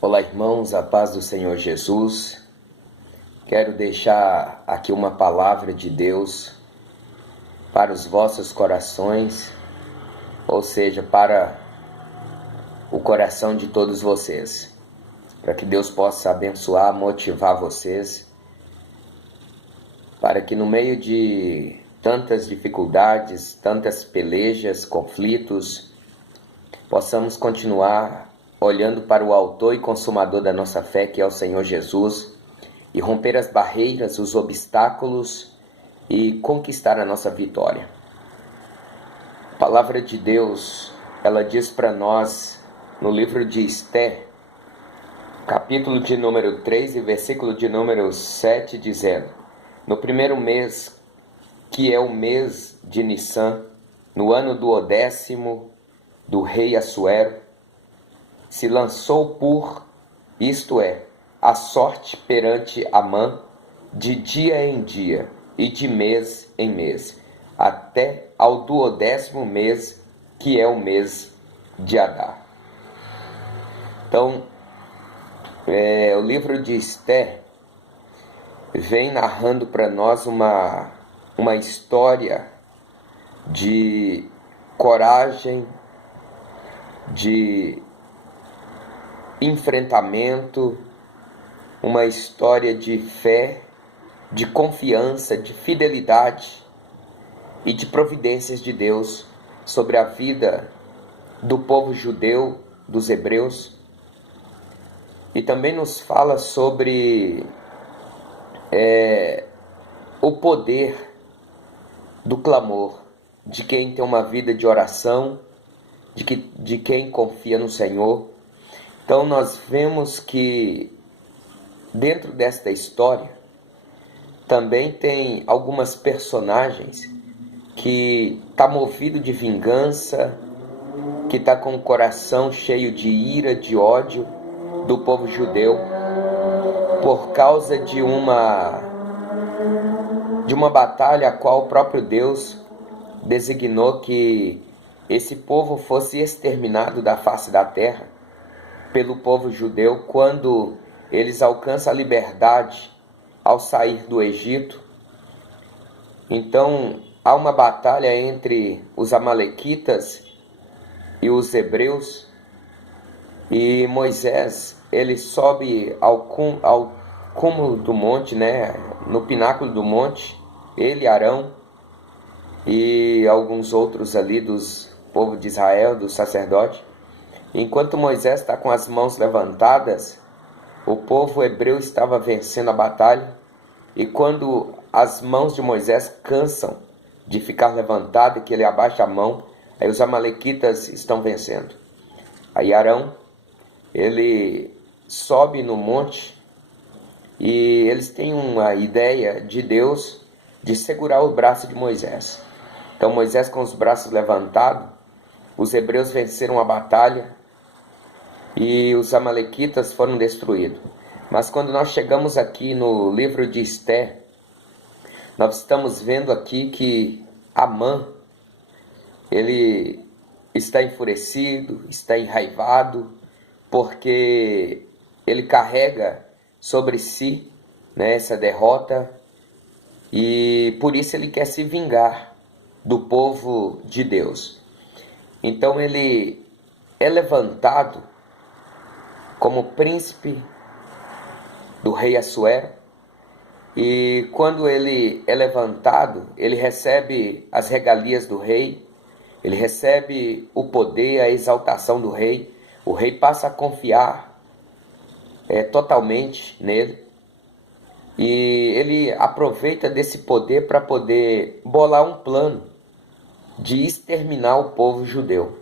Olá, irmãos, a paz do Senhor Jesus. Quero deixar aqui uma palavra de Deus para os vossos corações, ou seja, para o coração de todos vocês, para que Deus possa abençoar, motivar vocês, para que no meio de tantas dificuldades, tantas pelejas, conflitos, possamos continuar olhando para o autor e consumador da nossa fé, que é o Senhor Jesus, e romper as barreiras, os obstáculos e conquistar a nossa vitória. A palavra de Deus, ela diz para nós no livro de Esther, capítulo de número 3 e versículo de número 7, dizendo: no primeiro mês, que é o mês de Nissan, no ano do 10º do rei Assuero, se lançou por, isto é, a sorte perante Amã, de dia em dia e de mês em mês, até ao 12º mês, que é o mês de Adar. Então, o livro de Esther vem narrando para nós uma história de coragem, de enfrentamento, uma história de fé, de confiança, de fidelidade e de providências de Deus sobre a vida do povo judeu, dos hebreus. E também nos fala sobre o poder do clamor, de quem tem uma vida de oração, de quem confia no Senhor. Então nós vemos que dentro desta história também tem algumas personagens que está movido de vingança, que está com o coração cheio de ira, de ódio do povo judeu, por causa de uma batalha a qual o próprio Deus designou que esse povo fosse exterminado da face da terra pelo povo judeu quando eles alcançam a liberdade ao sair do Egito. Então há uma batalha entre os amalequitas e os hebreus, e Moisés ele sobe ao cúmulo do monte, no pináculo do monte, ele, Arão e alguns outros ali dos povo de Israel, do sacerdote. Enquanto Moisés está com as mãos levantadas, o povo hebreu estava vencendo a batalha, e quando as mãos de Moisés cansam de ficar levantadas, que ele abaixa a mão, aí os amalequitas estão vencendo. Aí Arão, ele sobe no monte, e eles têm uma ideia de Deus de segurar o braço de Moisés. Então Moisés com os braços levantados, os hebreus venceram a batalha, e os amalequitas foram destruídos. Mas quando nós chegamos aqui no livro de Esther, nós estamos vendo aqui que Amã, ele está enfurecido, está enraivado, porque ele carrega sobre si, essa derrota, e por isso ele quer se vingar do povo de Deus. Então ele é levantado como príncipe do rei Assuero, e quando ele é levantado, ele recebe as regalias do rei, ele recebe o poder, a exaltação do rei. O rei passa a confiar totalmente nele, e ele aproveita desse poder para poder bolar um plano de exterminar o povo judeu.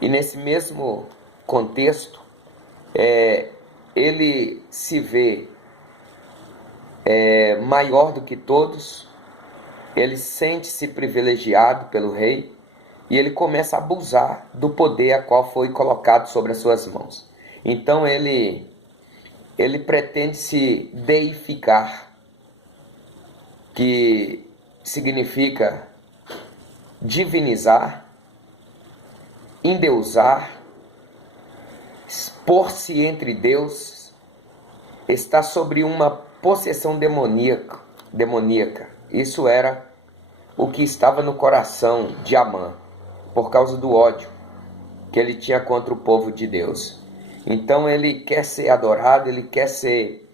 E nesse mesmo contexto, ele se vê maior do que todos, ele sente-se privilegiado pelo rei, e ele começa a abusar do poder a qual foi colocado sobre as suas mãos. Então ele pretende se deificar, que significa divinizar, endeusar, pôr-se entre Deus está sobre uma possessão demoníaca. Isso era o que estava no coração de Amã, por causa do ódio que ele tinha contra o povo de Deus. Então ele quer ser adorado, ele quer ser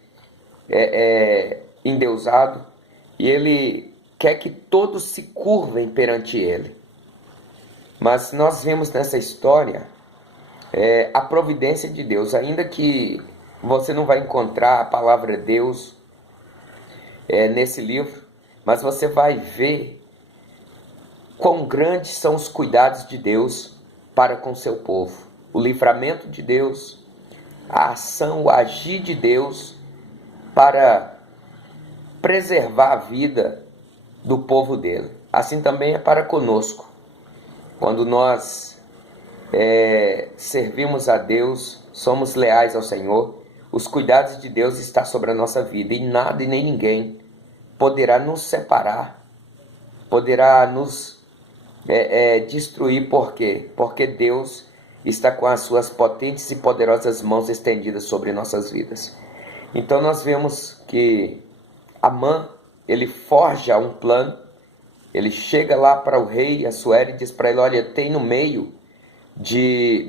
endeusado, e ele quer que todos se curvem perante ele. Mas nós vemos nessa história a providência de Deus, ainda que você não vai encontrar a palavra Deus nesse livro, mas você vai ver quão grandes são os cuidados de Deus para com seu povo. O livramento de Deus, a ação, o agir de Deus para preservar a vida do povo dele. Assim também é para conosco. Quando nós servimos a Deus, somos leais ao Senhor, os cuidados de Deus estão sobre a nossa vida, e nada e nem ninguém poderá nos separar, poderá nos destruir. Por quê? Porque Deus está com as suas potentes e poderosas mãos estendidas sobre nossas vidas. Então nós vemos que Amã, ele forja um plano, ele chega lá para o rei Assuero e diz para ele: olha, tem no meio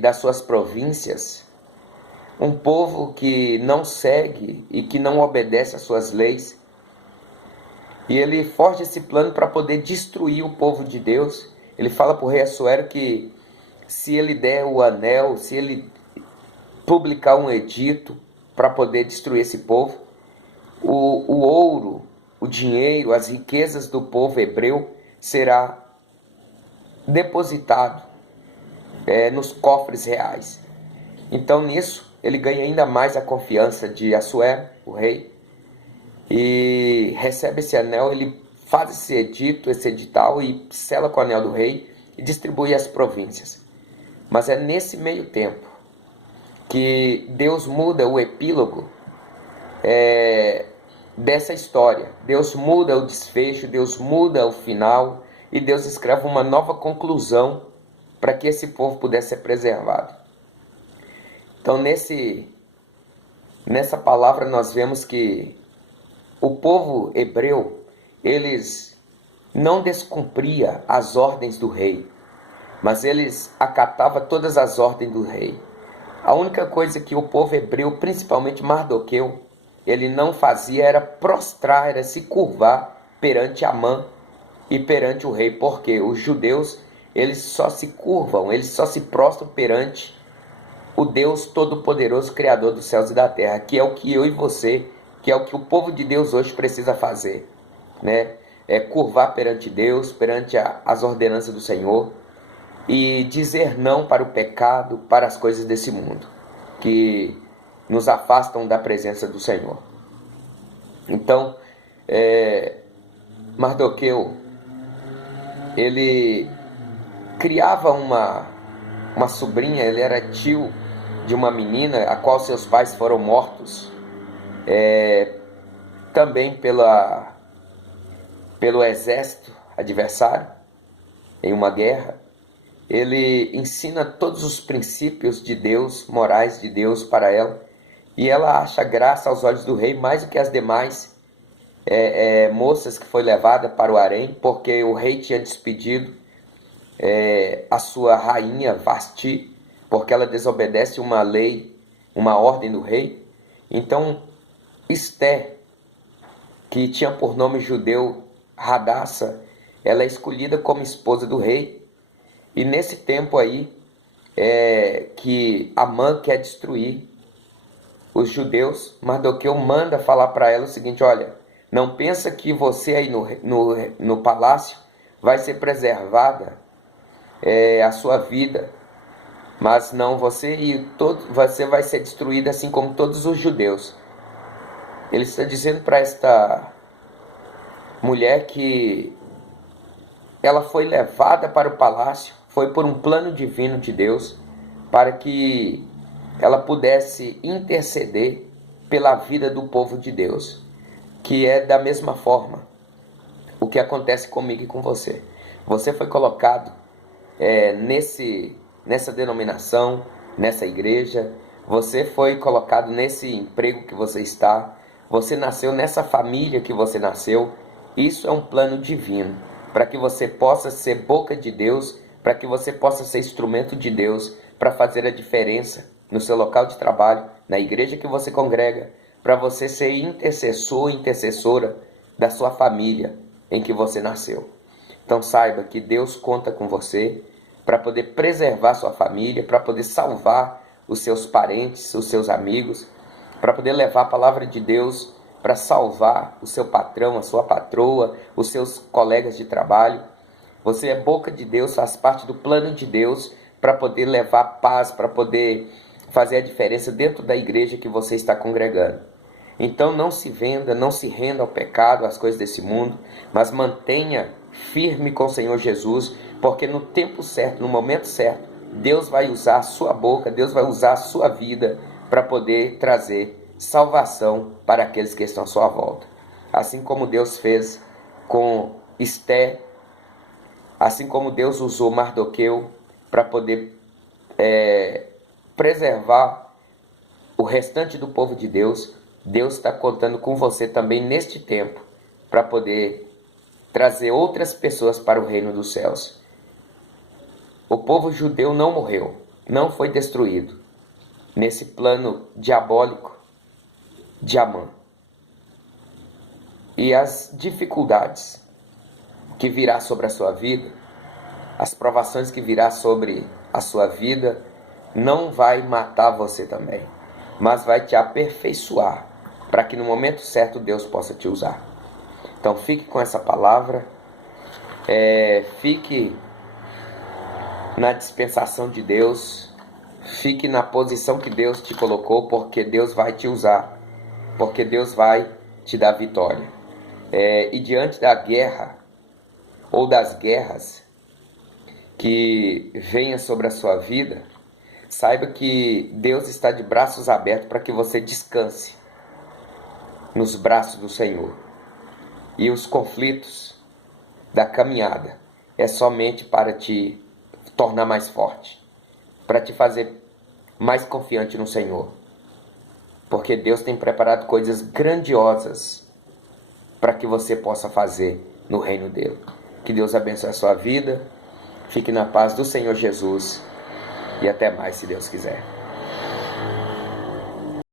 das suas províncias um povo que não segue e que não obedece às suas leis. E ele forja esse plano para poder destruir o povo de Deus. Ele fala para o rei Assuero que se ele der o anel, se ele publicar um edito para poder destruir esse povo, o ouro, o dinheiro, as riquezas do povo hebreu será depositado nos cofres reais. Então nisso ele ganha ainda mais a confiança de Assuero, o rei, e recebe esse anel. Ele faz esse edito, esse edital, e sela com o anel do rei e distribui as províncias. Mas é nesse meio tempo que Deus muda o epílogo dessa história. Deus muda o desfecho, Deus muda o final, e Deus escreve uma nova conclusão para que esse povo pudesse ser preservado. Então nessa palavra nós vemos que o povo hebreu, eles não descumpria as ordens do rei, mas eles acatavam todas as ordens do rei. A única coisa que o povo hebreu, principalmente Mardoqueu, ele não fazia era prostrar, era se curvar perante Amã e perante o rei, porque os judeus, eles só se curvam, eles só se prostram perante o Deus Todo-Poderoso, Criador dos céus e da terra, que é o que eu e você, que é o que o povo de Deus hoje precisa fazer, né? É curvar perante Deus, perante as ordenanças do Senhor, e dizer não para o pecado, para as coisas desse mundo, que nos afastam da presença do Senhor. Então, Mardoqueu, ele criava uma sobrinha, ele era tio de uma menina a qual seus pais foram mortos, também pelo exército adversário, em uma guerra. Ele ensina todos os princípios de Deus, morais de Deus para ela, e ela acha graça aos olhos do rei mais do que as demais moças que foi levada para o harém, porque o rei tinha despedido a sua rainha Vasti, porque ela desobedece uma lei, uma ordem do rei. Então Esté, que tinha por nome judeu Radassa, ela é escolhida como esposa do rei. E nesse tempo aí que Amã quer destruir os judeus, Mardoqueu manda falar para ela o seguinte: olha, não pensa que você aí no palácio vai ser preservada a sua vida, mas não, você vai ser destruída assim como todos os judeus. Ele está dizendo para esta mulher que ela foi levada para o palácio, foi por um plano divino de Deus, para que ela pudesse interceder pela vida do povo de Deus, que é da mesma forma o que acontece comigo e com você. Você foi colocado nessa denominação, nessa igreja, Você foi colocado nesse emprego que você está. Você nasceu nessa família que você nasceu. Isso é um plano divino, para que você possa ser boca de Deus, para que você possa ser instrumento de Deus, para fazer a diferença no seu local de trabalho, na igreja que você congrega, para você ser intercessor, intercessora da sua família em que você nasceu. Então saiba que Deus conta com você para poder preservar sua família, para poder salvar os seus parentes, os seus amigos, para poder levar a palavra de Deus para salvar o seu patrão, a sua patroa, os seus colegas de trabalho. Você é boca de Deus, faz parte do plano de Deus para poder levar paz, para poder fazer a diferença dentro da igreja que você está congregando. Então não se venda, não se renda ao pecado, às coisas desse mundo, mas mantenha firme com o Senhor Jesus, porque no tempo certo, no momento certo, Deus vai usar a sua boca, Deus vai usar a sua vida para poder trazer salvação para aqueles que estão à sua volta. Assim como Deus fez com Esté, assim como Deus usou Mardoqueu para poder preservar o restante do povo de Deus, Deus está contando com você também neste tempo para poder trazer outras pessoas para o reino dos céus. O povo judeu não morreu, não foi destruído nesse plano diabólico de Amã. E as dificuldades que virá sobre a sua vida, as provações que virá sobre a sua vida, não vai matar você também, mas vai te aperfeiçoar para que no momento certo Deus possa te usar. Então fique com essa palavra, fique na dispensação de Deus, fique na posição que Deus te colocou, porque Deus vai te usar, porque Deus vai te dar vitória. E diante da guerra, ou das guerras que venham sobre a sua vida, saiba que Deus está de braços abertos para que você descanse nos braços do Senhor. E os conflitos da caminhada é somente para te tornar mais forte, para te fazer mais confiante no Senhor. Porque Deus tem preparado coisas grandiosas para que você possa fazer no reino dele. Que Deus abençoe a sua vida. Fique na paz do Senhor Jesus. E até mais, se Deus quiser.